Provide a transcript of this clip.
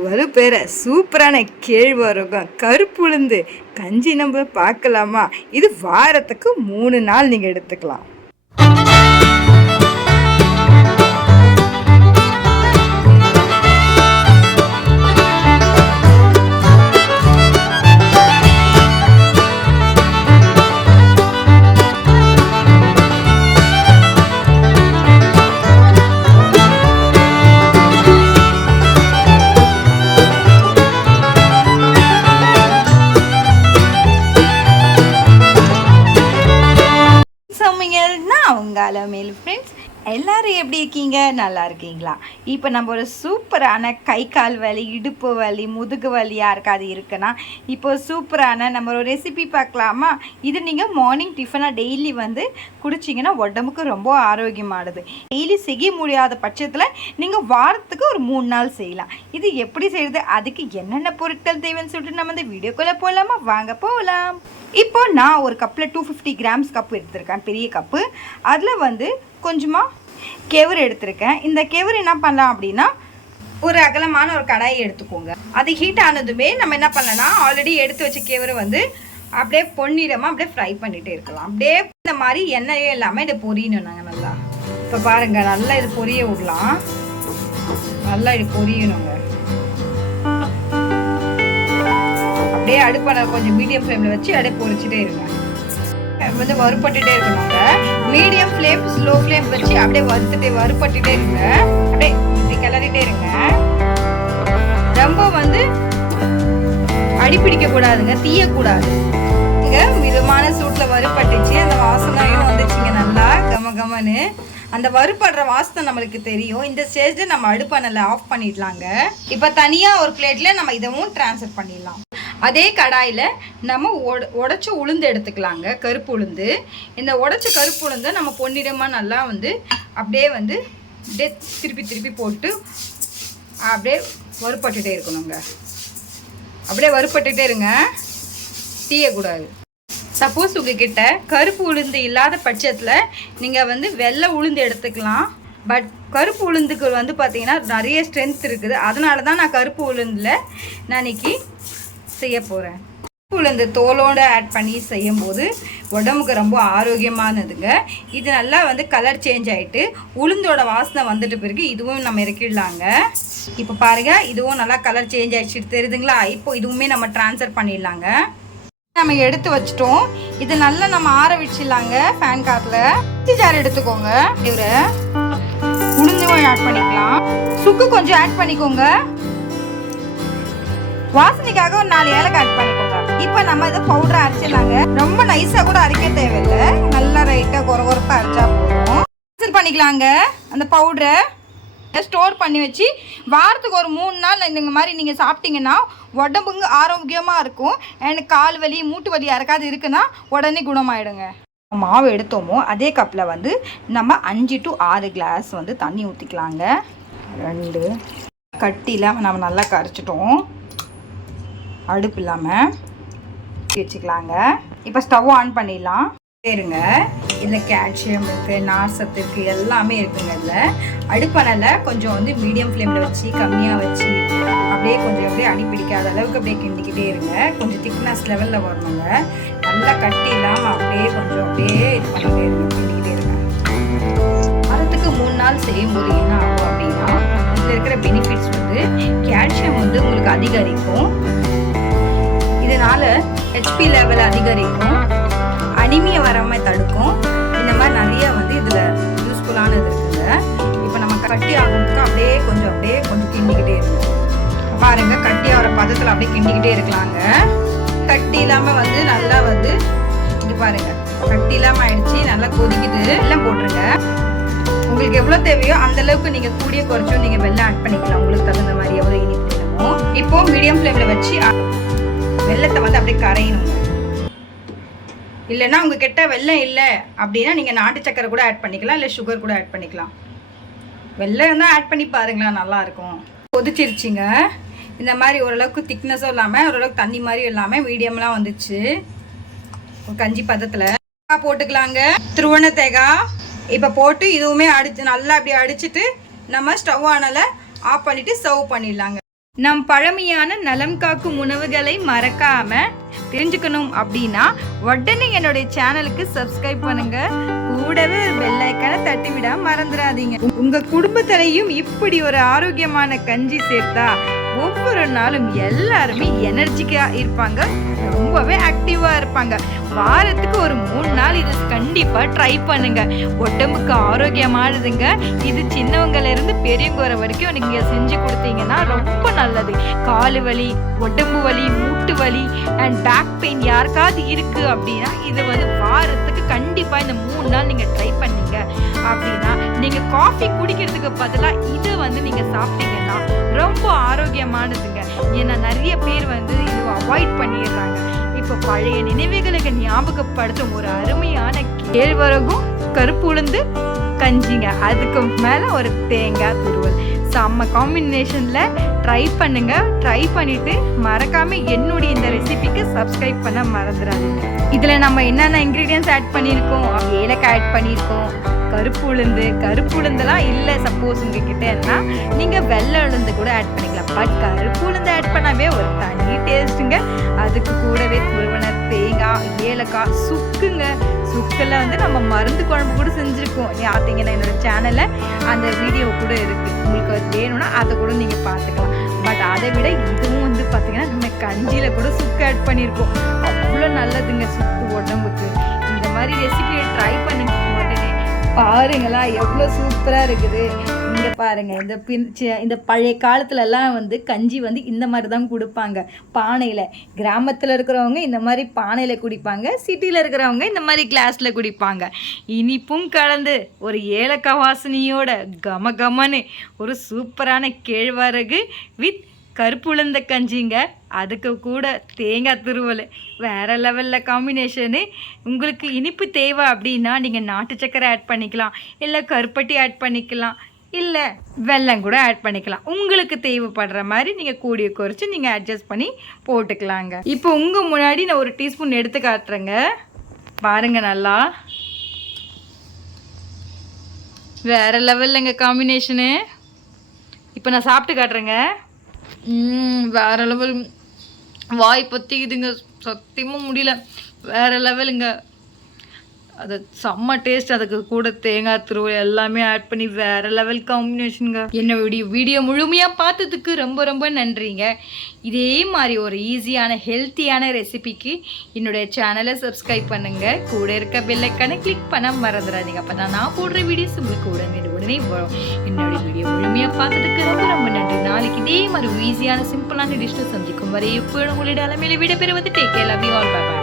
ஒரு பேரை சூப்பரான கேழ்வரகம் கருப்புளுந்து கஞ்சி நம்ம பார்க்கலாமா? இது வாரத்துக்கு மூணு நாள் நீங்கள் எடுத்துக்கலாம். எல்லாரும் எப்படி இருக்கீங்க? நல்லா இருக்கீங்களா? இப்போ நம்ம ஒரு சூப்பரான கை கால் வலி இடுப்பு வலி முதுகு வலி யாருக்காவது இருக்குன்னா இப்போ சூப்பரான நம்ம ஒரு ரெசிபி பார்க்கலாமா? இது நீங்கள் மார்னிங் டிஃபனாக டெய்லி வந்து குடிச்சிங்கன்னா உடம்புக்கு ரொம்ப ஆரோக்கியமானது. டெய்லி செய்ய முடியாத பட்சத்தில் நீங்கள் வாரத்துக்கு ஒரு மூணு நாள் செய்யலாம். இது எப்படி செய்கிறது அதுக்கு என்னென்ன பொருட்கள் தேவைன்னு சொல்லிட்டு நம்ம இந்த வீடியோக்குள்ளே போகலாமா வாங்க போகலாம் இப்போ நான் ஒரு கப்பில் டூ ஃபிஃப்டி கிராம்ஸ் கப்பு எடுத்திருக்கேன். பெரிய கப்பு அதில் வந்து கொஞ்சமாக கெவுரு எடுத்திருக்கேன். இந்த கெவுரு என்ன பண்ணலாம் அப்படின்னா ஒரு அகலமான ஒரு கடாயை எடுத்துக்கோங்க. அது ஹீட் ஆனதுமே நம்ம என்ன பண்ணலாம்னா ஆல்ரெடி எடுத்து வச்ச கெவுரு வந்து அப்படியே பொன்னிறமாக அப்படியே ஃப்ரை பண்ணிகிட்டே இருக்கலாம். அப்படியே இந்த மாதிரி எண்ணெயே இல்லாமல் இதை பொரியணும் நாங்கள் நல்லா. இப்போ பாருங்கள் நல்லா இது பொரிய விடலாம். நல்லா இது பொரியணுங்க. அப்படியே அடுப்பான கொஞ்சம் மீடியம் ஃப்ளேமில் வச்சு அப்படியே பொரிச்சுட்டே இருங்க. வந்து வறுப்பட்டுட்டே இருக்கணுங்க மீடியம் ஃப்ளேம் ஸ்லோ ஃப்ளேம் வச்சு அப்படியே வறுத்துட்டே வறுப்பட்டுட்டே இருங்க. அப்படியே இப்படி கிளறிட்டே இருங்க. ரொம்ப வந்து அடிப்பிடிக்க கூடாதுங்க தீயக்கூடாது. இங்க மிதமான சூட்டில் வறுப்பட்டுச்சு அந்த வாசனையும் வந்துச்சுங்க நல்லா கம கமன்னு. அந்த வறுபடுற வாசனை நம்மளுக்கு தெரியும். இந்த ஸ்டேஜில் நம்ம அடுப்பானல ஆஃப் பண்ணிடலாங்க. இப்போ தனியாக ஒரு பிளேட்டில் நம்ம இதவும் ட்ரான்ஸ்ஃபர் பண்ணிடலாம். அதே கடாயில் நம்ம உட உடச்சி உளுந்து எடுத்துக்கலாங்க. கருப்பு உளுந்து. இந்த உடச்ச கருப்பு உளுந்தை நம்ம பொன்னிடமாக நல்லா வந்து அப்படியே வந்து அப்படியே திருப்பி திருப்பி போட்டு அப்படியே வறுப்பட்டுட்டே இருக்கணுங்க. அப்படியே வறுப்பட்டுட்டே இருங்க. தீயக்கூடாது. சப்போஸ் உங்ககிட்ட கருப்பு உளுந்து இல்லாத பட்சத்தில் நீங்கள் வந்து வெள்ளை உளுந்து எடுத்துக்கலாம். பட் கருப்பு உளுந்துக்கு வந்து பார்த்தீங்கன்னா நிறைய ஸ்ட்ரென்த் இருக்குது. அதனால தான் நான் கருப்பு உளுந்தில் நான் இன்னைக்கு செய்ய போகிறேன் உளுந்து தோலோடு ஆட் பண்ணி செய்யும்போது உடம்புக்கு ரொம்ப ஆரோக்கியமானதுங்க. இது நல்லா வந்து கலர் சேஞ்ச் ஆகிட்டு உளுந்தோட வாசனை வந்துட்டு பிறகு இதுவும் நம்ம இறக்கிடலாங்க. இப்போ பாருங்கள் இதுவும் நல்லா கலர் சேஞ்ச் ஆகிடுச்சு தெரியுதுங்களா? இப்போ இதுவுமே நம்ம ட்ரான்ஸ்ஃபர் பண்ணிடலாங்க. நம்ம எடுத்து வச்சிட்டோம். இது நல்லா நம்ம ஆற வச்சிடலாங்க ஃபேன் காத்தில். ஜார் எடுத்துக்கோங்க. இவரு உளுந்து ஆட் பண்ணிக்கலாம். சுக்கு கொஞ்சம் ஆட் பண்ணிக்கோங்க. வாசனைக்காக ஒரு நாலு ஏலக்காய் ஆட் பண்ணிக்கோங்க. இப்போ நம்ம இதை பவுடரை அரைச்சிடலாங்க. ரொம்ப நைஸாக கூட அரைக்க தேவையில்லை. நல்லா ரைட்டாக குற குறப்பாக அரைச்சா போதும். பண்ணிக்கலாங்க. அந்த பவுடரை ஸ்டோர் பண்ணி வச்சு வாரத்துக்கு ஒரு மூணு நாள் இந்த மாதிரி நீங்கள் சாப்பிட்டீங்கன்னா உடம்புங்க ஆரோக்கியமாக இருக்கும். எனக்கு கால் வலி மூட்டு வலி யாருக்காவது இருக்குன்னா உடனே குணமாயிடுங்க. மாவு எடுத்தோமோ அதே கப்பில் வந்து நம்ம அஞ்சு டு ஆறு கிளாஸ் வந்து தண்ணி ஊற்றிக்கலாங்க ரெண்டு. கட்டியில் நம்ம நல்லா கரைச்சிட்டோம். அடுப்பு இல்லாமல் வச்சுக்கலாங்க. இப்போ ஸ்டவ் ஆன் பண்ணிடலாம். இருங்க இதில் கால்சியம் இருக்குது நார்சத்து இருக்குது எல்லாமே இருக்குங்க இதில். அடுப்பணையில் கொஞ்சம் வந்து மீடியம் ஃப்ளேமில் வச்சு கம்மியாக வச்சு அப்படியே கொஞ்சம் அப்படியே அடி பிடிக்காத அளவுக்கு அப்படியே கிண்டிக்கிட்டே இருங்க. கொஞ்சம் திக்னஸ் லெவலில் வரணுங்க. நல்லா கட்டி இல்லாமல் அப்படியே கொஞ்சம் அப்படியே இது பண்ணிக்கிட்டே இருங்க கிண்டிக்கிட்டே இருங்க. வாரத்துக்கு மூணு நாள் செய்யும்போது என்ன ஆகும் அப்படின்னா இதில் இருக்கிற பெனிஃபிட்ஸ் வந்து கால்சியம் வந்து உங்களுக்கு அதிகரிக்கும். இதனால ஹெச்பி லெவல் அதிகரிக்கும் அனிமிய வராமல் தடுக்கும். இந்த மாதிரி நிறைய வந்து இதில் யூஸ்ஃபுல்லானது இருக்குங்க இப்போ நம்ம கட்டி ஆகிறதுக்கு அப்படியே கொஞ்சம் அப்படியே கொஞ்சம் கிண்டிக்கிட்டே இருக்கும் பாருங்க கட்டி ஆகிற பதத்தில் அப்படியே கிண்டிக்கிட்டே இருக்கலாங்க. கட்டி இல்லாமல் வந்து நல்லா வந்து இது பாருங்க. கட்டி இல்லாமல் ஆயிடுச்சு நல்லா கொதிக்குது. எல்லாம் போட்டுருங்க. உங்களுக்கு எவ்வளோ தேவையோ அந்த அளவுக்கு நீங்கள் கூடிய குறைச்சும் நீங்கள் வெள்ளம் ஆட் பண்ணிக்கலாம். உங்களுக்கு தகுந்த மாதிரி எவ்வளோ இனிப்பு வேணுமோ இப்போ மீடியம் ஃப்ளேமில் வச்சு வெள்ளத்தை வந்து அப்படியே கரையணும். இல்லைன்னா உங்ககிட்ட வெள்ளம் இல்லை அப்படின்னா நீங்கள் நாட்டு சக்கரை கூட ஆட் பண்ணிக்கலாம் இல்லை சுகர் கூட ஆட் பண்ணிக்கலாம். வெள்ளம் தான் ஆட் பண்ணி பாருங்களேன் நல்லாயிருக்கும் கொதிச்சிருச்சுங்க. இந்த மாதிரி ஓரளவுக்கு திக்னஸும் இல்லாமல் ஓரளவுக்கு தண்ணி மாதிரி இல்லாமல் மீடியம்லாம் வந்துச்சு. கஞ்சி பதத்தில். போட்டுக்கலாங்க. திருவண்ண தேங்காய் இப்போ போட்டு இதுவுமே அடிச்சு நல்லா அப்படி அடிச்சுட்டு நம்ம ஸ்டவ் ஆனல ஆஃப் பண்ணிவிட்டு சர்வ் பண்ணிடலாங்க. நம் பழமையான நலம் காக்கும் உணவுகளை மறக்காம தெரிஞ்சுக்கணும் அப்படின்னா உடனே என்னுடைய சேனலுக்கு சப்ஸ்கிரைப் பண்ணுங்க. கூடவே பெல் ஐக்கானை தட்டி விடாம மறந்துடாதீங்க. உங்க குடும்பத்திலையும் இப்படி ஒரு ஆரோக்கியமான கஞ்சி சேர்த்தா ஒவ்வொரு நாளும் எல்லாருமே எனர்ஜிக்கா இருப்பாங்க. ரொம்பவே ஆக்டிவா இருப்பாங்க. வாரத்துக்கு ஒரு மூணு நாள் இது கண்டிப்பா ட்ரை பண்ணுங்க. உடம்புக்கு ஆரோக்கியமானதுங்க. இது சின்னவங்கல இருந்து பெரியவங்க வரைக்கும் நீங்க செஞ்சு கொடுத்தீங்கன்னா ரொம்ப நல்லது. காலு வலி உடம்பு வலி மூட்டு வலி அண்ட் பேக் பெயின் யாருக்காவது இருக்கு அப்படின்னா இது வந்து வாரத்துக்கு கண்டிப்பா இந்த மூணு நாள் நீங்க ட்ரை பண்ணீங்க. அப்படின்னா நீங்க காஃபி குடிக்கிறதுக்கு பதிலா இதை வந்து நீங்க சாப்பிட்டீங்கன்னா ரொம்ப ஆரோக்கியமானதுங்க. ஏன்னா நிறைய பேர் வந்து இது அவாய்ட் பண்ணிடுறாங்க. இப்போ பழைய நினைவுகளுக்கு ஞாபகப்படுத்தும் ஒரு அருமையான கேழ்வரகும் கருப்பு உளுந்து கஞ்சிங்க. அதுக்கு மேலே ஒரு தேங்காய் துருவல். செம்ம காம்பினேஷனில் ட்ரை பண்ணுங்கள் ட்ரை பண்ணிவிட்டு மறக்காமல் என்னுடைய இந்த ரெசிபிக்கு சப்ஸ்கிரைப் பண்ண மறந்துடாதீங்க. இதில் நம்ம என்னென்ன இன்க்ரீடியன்ஸ் ஆட் பண்ணியிருக்கோம்? ஏலக்காய் ஆட் பண்ணியிருக்கோம். கருப்பு உளுந்து. கருப்பு உளுந்துலாம் இல்லை சப்போஸ் உங்ககிட்டன்னா நீங்கள் வெள்ளை உளுந்து கூட ஆட் பண்ணிக்கலாம். பட் கருப்பு உளுந்து ஆட் பண்ணாவே ஒரு தனி டேஸ்ட்டுங்க அதுக்கு கூடவே துருவன தேங்காய் ஏலக்காய் சுக்குங்க. நாட்களில் வந்து நம்ம மருந்து குழம்பு கூட செஞ்சுருக்கோம். பார்த்தீங்கன்னா என்னோட சேனலில் அந்த வீடியோ கூட இருக்குது உங்களுக்கு அது வேணும்னா அதை கூட நீங்கள் பார்த்துக்கலாம். பட் அதை விட இதுவும் வந்து பார்த்தீங்கன்னா நம்ம கஞ்சியில் கூட சுக்கு ஆட் பண்ணியிருக்கோம் அவ்வளோ நல்லதுங்க சுக்கு உடம்புக்கு. இந்த மாதிரி ரெசிபியை ட்ரை பண்ணி உடனே. பாருங்களா எவ்வளோ சூப்பராக இருக்குது. இங்கே பாருங்க இந்த பின் இந்த பழைய காலத்துலலாம் வந்து கஞ்சி வந்து இந்த மாதிரி தான் கொடுப்பாங்க. பானையில் கிராமத்தில் இருக்கிறவங்க இந்த மாதிரி பானையில் குடிப்பாங்க சிட்டியில் இருக்கிறவங்க இந்த மாதிரி கிளாஸில் குடிப்பாங்க. இனிப்பும் கலந்து ஒரு ஏலக்காய் வாசனையோட கம கமனு ஒரு சூப்பரான கேழ்வரகு வித் கருப்புளுந்த கஞ்சிங்க. அதுக்கு கூட தேங்காய் துருவல். வேறு லெவலில் காம்பினேஷனு. உங்களுக்கு இனிப்பு தேவை அப்படின்னா நீங்கள் நாட்டு சக்கரை ஆட் பண்ணிக்கலாம். இல்லை கருப்பட்டி ஆட் பண்ணிக்கலாம். இல்லை வெள்ளம் கூட ஆட் பண்ணிக்கலாம். உங்களுக்கு தேவைப்படுற மாதிரி நீங்கள் கூடிய குறைச்சி நீங்கள் அட்ஜஸ்ட் பண்ணி போட்டுக்கலாங்க. இப்போ உங்கள் முன்னாடி நான் ஒரு டீஸ்பூன் எடுத்து காட்டுறேங்க. பாருங்க நல்லா. வேற லெவல்லங்க காம்பினேஷனு இப்போ நான் சாப்பிட்டு காட்டுறேங்க. வேறு வேற லெவல் வாய் பற்றிக்குதுங்க சத்தியமாக முடியல. வேற லெவலுங்க அது செம்ம டேஸ்ட் அதுக்கு கூட தேங்காய் துருவல் எல்லாமே ஆட் பண்ணி வேற லெவல் காம்பினேஷனுங்க என்ன வீடியோ வீடியோ முழுமையாக பார்த்ததுக்கு ரொம்ப ரொம்ப நன்றிங்க. இதே மாதிரி ஒரு ஈஸியான ஹெல்த்தியான ரெசிபிக்கு என்னுடைய சேனலை சப்ஸ்கிரைப் பண்ணுங்க. கூட இருக்க பெல்லைக்கான கிளிக் பண்ண மறந்துடாதீங்க. அப்போ தான் நான் போடுற வீடியோஸ் உங்களுக்கு உடனே உடனே வரும். என்னுடைய வீடியோ முழுமையாக பார்த்ததுக்கு ரொம்ப ரொம்ப நன்றி. நாளைக்கு இதே மாதிரி ஈஸியான சிம்பிளான டிஷ்ஷை சந்திக்கும் வரை எப்போ உங்களுடைய அலமையில விடைபெறுவது take care love you all bye